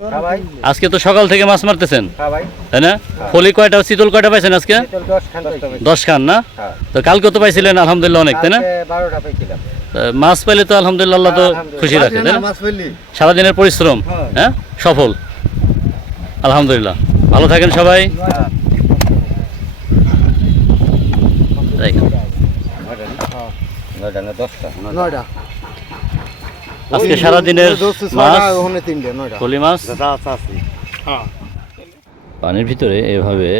হ্যাঁ ভাই আজকে তো সকাল থেকে মাছ মারতেছেন? হ্যাঁ তাই না? ফলি কয়টা শীতল কয়টা পাইছেন আজকে? দশ খান না? হ্যাঁ। তো কালকে তো পাইছিলেন আলহামদুলিল্লাহ অনেক তাই না? মাছ পাইলে তো আলহামদুলিল্লাহ তো খুশি রাখে তাই না? সারাদিনের পরিশ্রম হ্যাঁ। হ্যাঁ? সফল। আলহামদুলিল্লাহ। ভালো থাকেন সবাই। দশটা? নয়টা। আজকে সারাদিনের মাছ ওখানে তিনটে নয়টা। ফলি মাছ। আছে পানির ভিতরে এভাবে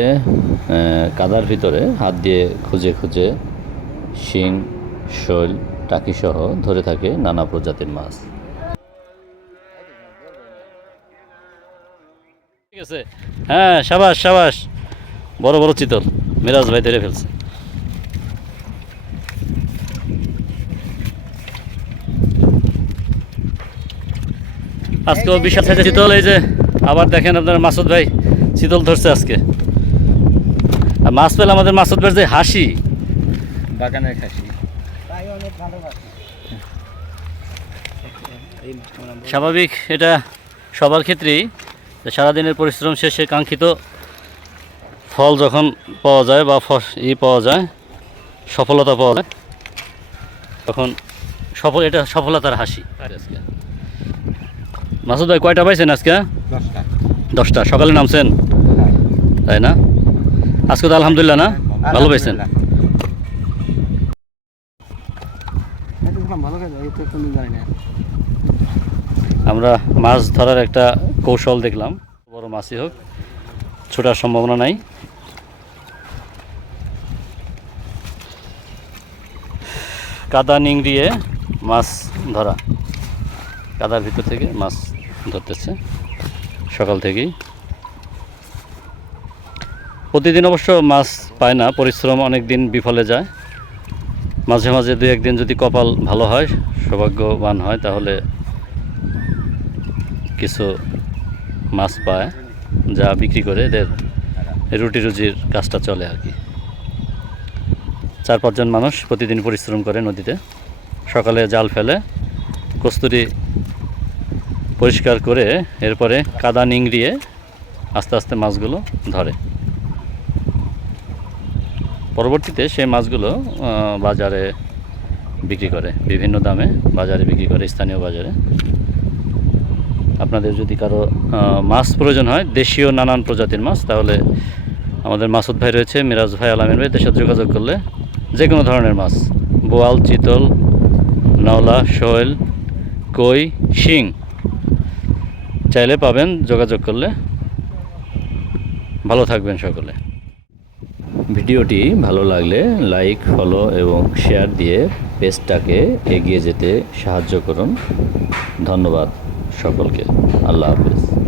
কাদার ভিতরে হাত দিয়ে খুঁজে খুঁজে শিং শৈল টাকি সহ ধরে থাকে নানা প্রজাতির মাছ। ঠিক আছে। হ্যাঁ সাবাস সাবাস। বড় বড় চিতল। মিরাজ ভাই ধরে ফেলছে। আজকেও বিশাল সাইজের শীতল এই যে আবার দেখেন আপনার মাসুদ ভাই শীতল ধরছে আজকে। আর মাছ পেলে আমাদের মাসুদ ভাইয়ের যে হাসি। বাগানের খাসি স্বাভাবিক এটা সবার ক্ষেত্রেই। সারাদিনের পরিশ্রম শেষে কাঙ্ক্ষিত ফল যখন পাওয়া যায় বা ফস- ই পাওয়া যায় সফলতা পাওয়া যায় তখন সফল এটা সফলতার হাসি। আজকে। মাসুদ ভাই কয়টা পাইছেন আজকে? দশটা। সকালে নামছেন? তাই না? আজকে তো আলহামদুলিল্লাহ না? ভালো পাইছেন? আমরা মাছ ধরার একটা কৌশল দেখলাম। বড় মাছই হোক ছোটার সম্ভাবনা নাই। কাদা নিংড়িয়ে মাছ ধরা। কাদার ভিতর থেকে মাছ ধরতেছে। সকাল থেকেই। প্রতিদিন অবশ্য মাছ পায় না, পরিশ্রম অনেক দিন বিফলে যায়। মাঝে মাঝে দু একদিন যদি কপাল ভালো হয়, সৌভাগ্যবান হয়, তাহলে কিছু মাছ পায় যা বিক্রি করে এদের রুটি রুজির কাজটা চলে আর কি। চার পাঁচজন মানুষ প্রতিদিন পরিশ্রম করে নদীতে। সকালে জাল ফেলে, কস্তুরি পরিষ্কার করে এরপরে কাদা নিংড়িয়ে আস্তে আস্তে মাছগুলো ধরে। পরবর্তীতে সেই মাছগুলো বাজারে বিক্রি করে, বিভিন্ন দামে বাজারে বিক্রি করে, স্থানীয় বাজারে। আপনাদের যদি কারও মাছ প্রয়োজন হয়, দেশীয় নানান প্রজাতির মাছ, তাহলে আমাদের মাসুদ ভাই রয়েছে, মিরাজ ভাই, আলামিন ভাই সাথে যোগাযোগ করলে যে কোনো ধরনের মাছ। বোয়াল, চিতল, নওলা শোয়েল কই, শিং। চাইলে পাবেন যোগাযোগ করলে। ভালো থাকবেন সকলে। ভিডিওটি ভালো লাগলে লাইক, ফলো এবং শেয়ার দিয়ে পেজটাকে এগিয়ে যেতে সাহায্য করুন। ধন্যবাদ সকলকে। আল্লাহ হাফেজ।